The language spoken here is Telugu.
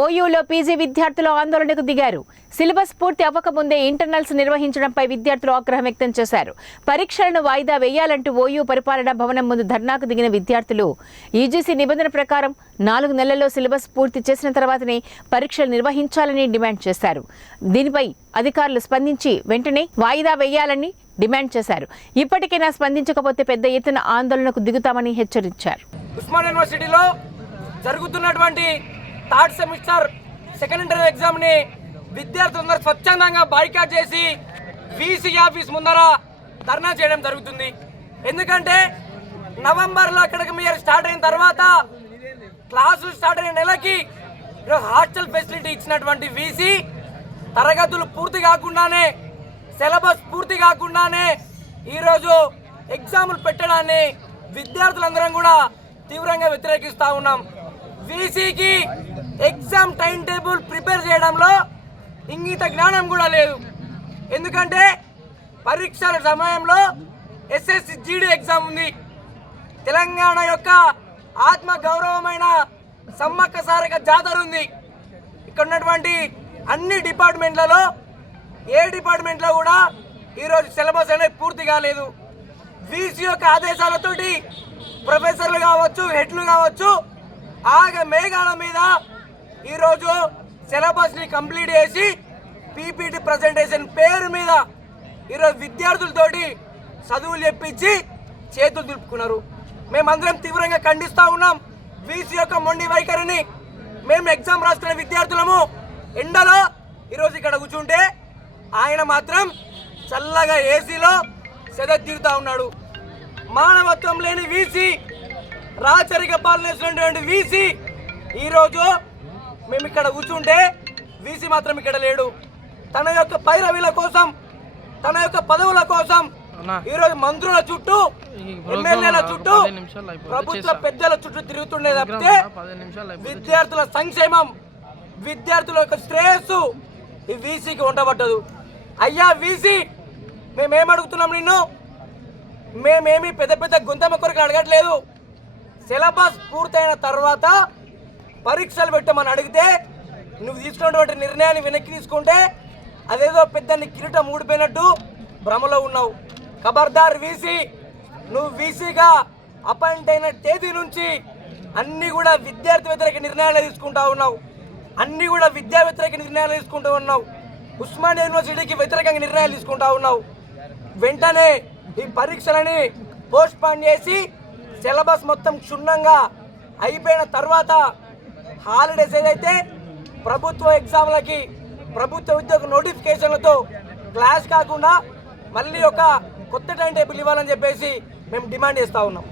ఓయూలో పీజీ విద్యార్థులు ఆందోళనకు దిగారు. సిలబస్ పూర్తి అవ్వకముందే ఇంటర్నల్స్ నిర్వహించడంపై విద్యార్థులు ఆగ్రహం వ్యక్తం చేశారు. పరీక్షలను వాయిదా వేయాలంటూ ఓయూ పరిపాలనా భవనం ముందు ధర్నాకు దిగిన విద్యార్థులు యూజీసీ నిబంధన ప్రకారం 4 నెలల్లో సిలబస్ పూర్తి చేసిన తర్వాతనే పరీక్షలు నిర్వహించాలని డిమాండ్ చేశారు. దీనిపై అధికారులు స్పందించి వెంటనే వాయిదా వేయాలని డిమాండ్ చేశారు. ఇప్పటికైనా స్పందించకపోతే పెద్ద ఎత్తున ఆందోళనకు దిగుతామని హెచ్చరించారు. ఉస్మానియా యూనివర్సిటీలో జరుగుతున్నటువంటి third semester second inter exam ని విద్యార్థులందరూ స్వచ్ఛందంగా బాయ్కాట్ చేసి వీసీ ఆఫీస్ ముందర ధర్నా చేయడం జరుగుతుంది. ఎందుకంటే నవంబర్లో అకాడమిక్ ఇయర్ స్టార్ట్ అయిన తర్వాత క్లాసులు స్టార్ట్ అయిన నెలకి హాస్టల్ ఫెసిలిటీ ఇచ్చినటువంటి వీసీ తరగతులు పూర్తి కాకుండానే సిలబస్ పూర్తి కాకుండానే ఈరోజు ఎగ్జాములు పెట్టడాన్ని విద్యార్థులందరం కూడా తీవ్రంగా వ్యతిరేకిస్తూ ఉన్నాం. వీసీకి ఎగ్జామ్ టైం టేబుల్ ప్రిపేర్ చేయడంలో ఇంగిత జ్ఞానం కూడా లేదు. ఎందుకంటే పరీక్షల సమయంలో ఎస్ఎస్సి జీడీ ఎగ్జామ్ ఉంది. తెలంగాణ యొక్క ఆత్మ గౌరవమైన సమ్మక్క సారక జాతర ఉంది. ఇక్కడ ఉన్నటువంటి అన్ని డిపార్ట్మెంట్లలో ఏ డిపార్ట్మెంట్లో కూడా ఈరోజు సిలబస్ అనేది పూర్తి కాలేదు. వీసీ యొక్క ఆదేశాలతోటి ప్రొఫెసర్లు కావచ్చు, హెడ్లు కావచ్చు, మేఘాల మీద ఈరోజు సిలబస్ని కంప్లీట్ చేసి పీపీటీ ప్రజెంటేషన్ పేరు మీద ఈరోజు విద్యార్థులతోటి చదువులు చెప్పించి చేతులు దులుపుకున్నారు. మేమందరం తీవ్రంగా ఖండిస్తూ ఉన్నాం వీసీ యొక్క మొండి వైఖరిని. మేము ఎగ్జామ్ రాస్తున్న విద్యార్థులము ఎండలో ఈరోజు ఇక్కడ కూర్చుంటే ఆయన మాత్రం చల్లగా ఏసీలో సెద తీరుతా ఉన్నాడు. మానవత్వం లేని వీసీ, రాచరిక పాలన చేసినటువంటి వీసీ ఈరోజు మేము ఇక్కడ కూర్చుంటే వీసీ మాత్రం ఇక్కడ లేడు. తన యొక్క పైరవీల కోసం, తన యొక్క పదవుల కోసం ఈరోజు మంత్రుల చుట్టూ, ఎమ్మెల్యేల చుట్టూ, ప్రభుత్వ పెద్దల చుట్టూ తిరుగుతుండే తప్పితే విద్యార్థుల సంక్షేమం, విద్యార్థుల యొక్క శ్రేయస్సు ఈ వీసీకి ఉండబట్టదు. అయ్యా వీసీ, మేమేమడుగుతున్నాం నిన్ను? మేమేమి పెద్ద పెద్ద గుంతమ్మ కొరకు అడగట్లేదు. సిలబస్ పూర్తయిన తర్వాత పరీక్షలు పెట్టమని అడిగితే నువ్వు తీసుకున్నటువంటి నిర్ణయాన్ని వెనక్కి తీసుకుంటే అదేదో పెద్ద కిరీటం ఊడిపోయినట్టు భ్రమలో ఉన్నావు. ఖబర్దార్ వీసీ, నువ్వు వీసీగా అపాయింట్ అయిన తేదీ నుంచి అన్నీ కూడా విద్యార్థి వ్యతిరేక నిర్ణయాలు తీసుకుంటా ఉన్నావు. అన్నీ కూడా విద్యా వ్యతిరేక నిర్ణయాలు తీసుకుంటూ ఉన్నావు. ఉస్మానియా యూనివర్సిటీకి వ్యతిరేకంగా నిర్ణయాలు తీసుకుంటా ఉన్నావు. వెంటనే ఈ పరీక్షలని పోస్ట్ పోన్ చేసి సిలబస్ మొత్తం క్షుణ్ణంగా అయిపోయిన తర్వాత హాలిడేస్ ఏదైతే ప్రభుత్వ ఎగ్జామ్లకి, ప్రభుత్వ ఉద్యోగ నోటిఫికేషన్లతో క్లాస్ కాకుండా మళ్ళీ ఒక కొత్త టైం టేబుల్ ఇవ్వాలని చెప్పేసి మేము డిమాండ్ చేస్తూ ఉన్నాం.